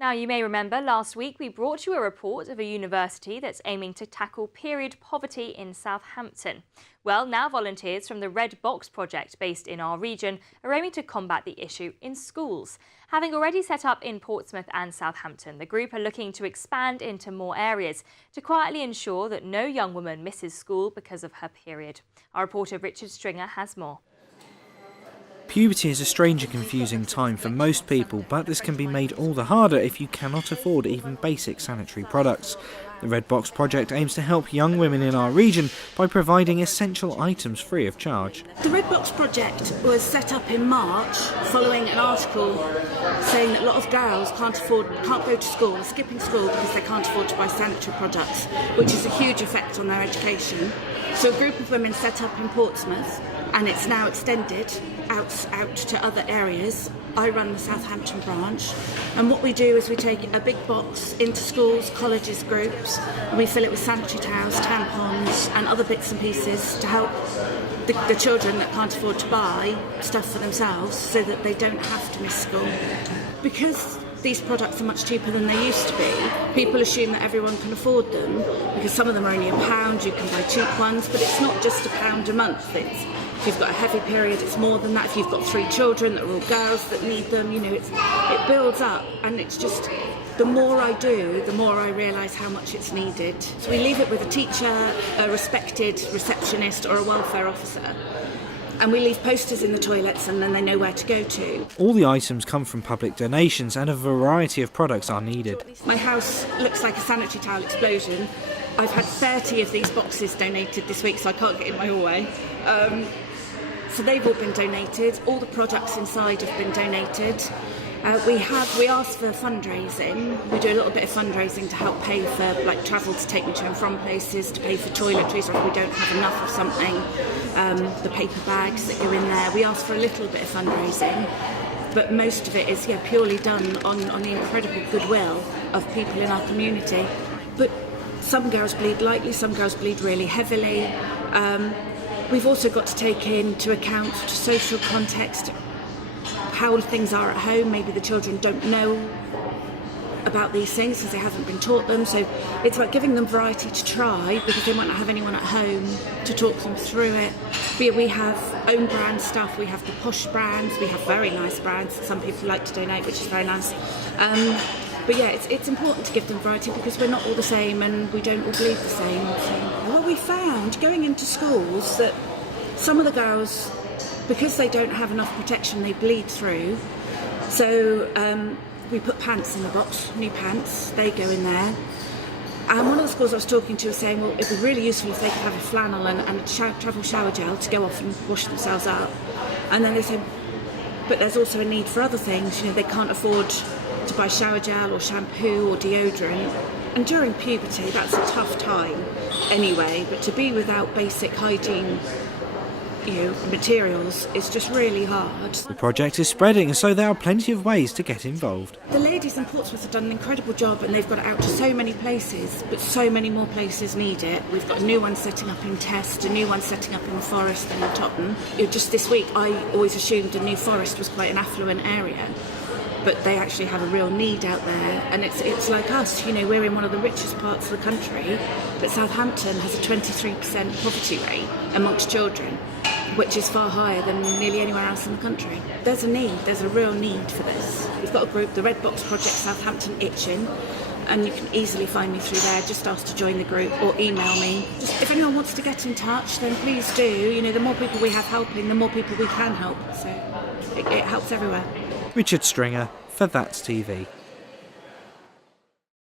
Now, you may remember last week we brought you a report of a university that's aiming to tackle period poverty in Southampton. Well, now volunteers from the Red Box project based in our region are aiming to combat the issue in schools. Having already set up in Portsmouth and Southampton, the group are looking to expand into more areas to quietly ensure that no young woman misses school because of her period. Our reporter Richard Stringer has more. Puberty is a strange and confusing time for most people, but this can be made all the harder if you cannot afford even basic sanitary products. The Red Box project aims to help young women in our region by providing essential items free of charge. The Red Box project was set up in March following an article saying that a lot of girls can't go to school, skipping school because they can't afford to buy sanitary products, which is a huge effect on their education. So a group of women set up in Portsmouth, and it's now extended out to other areas. I run the Southampton branch, and what we do is we take a big box into schools, colleges, groups, and we fill it with sanitary towels, tampons and other bits and pieces to help the children that can't afford to buy stuff for themselves so that they don't have to miss school. Because these products are much cheaper than they used to be, people assume that everyone can afford them because some of them are only £1, you can buy cheap ones, but it's not just £1 a month. If you've got a heavy period, it's more than that. If you've got 3 children that are all girls that need them, it builds up, and it's just, the more I do, the more I realise how much it's needed. So we leave it with a teacher, a respected receptionist or a welfare officer, and we leave posters in the toilets and then they know where to go to. All the items come from public donations and a variety of products are needed. My house looks like a sanitary towel explosion. I've had 30 of these boxes donated this week, so I can't get in my hallway. So they've all been donated. All the products inside have been donated. We ask for fundraising. We do a little bit of fundraising to help pay for like travel to take me to and from places, to pay for toiletries, or if we don't have enough of something, the paper bags that go in there. We ask for a little bit of fundraising, but most of it is purely done on the incredible goodwill of people in our community. But some girls bleed lightly, some girls bleed really heavily. We've also got to take into account social context, how things are at home. Maybe the children don't know about these things because they haven't been taught them. So it's about giving them variety to try because they might not have anyone at home to talk them through it. We have own brand stuff, we have the posh brands, we have very nice brands that some people like to donate, which is very nice. But yeah, it's important to give them variety because we're not all the same and we don't all bleed the same. Well, we found going into schools that some of the girls, because they don't have enough protection, they bleed through. So we put pants in the box, new pants, they go in there. And one of the schools I was talking to was saying, well, it'd be really useful if they could have a flannel and a travel shower gel to go off and wash themselves up. And then they said, but there's also a need for other things. They can't afford to buy shower gel or shampoo or deodorant, and during puberty that's a tough time anyway, but to be without basic hygiene materials is just really hard. The project is spreading, and so there are plenty of ways to get involved. The ladies in Portsmouth have done an incredible job and they've got it out to so many places, but so many more places need it. We've got a new one setting up in Test, a new one setting up in the Forest and in Totton. Just this week I always assumed the New Forest was quite an affluent area, but they actually have a real need out there, and it's like us, we're in one of the richest parts of the country, but Southampton has a 23% poverty rate amongst children, which is far higher than nearly anywhere else in the country. There's a real need for this. We've got a group, the Red Box Project Southampton Itching, and you can easily find me through there. Just ask to join the group or email me. Just if anyone wants to get in touch, then please do. The more people we have helping, the more people we can help, so it helps everywhere. Richard Stringer for That's TV.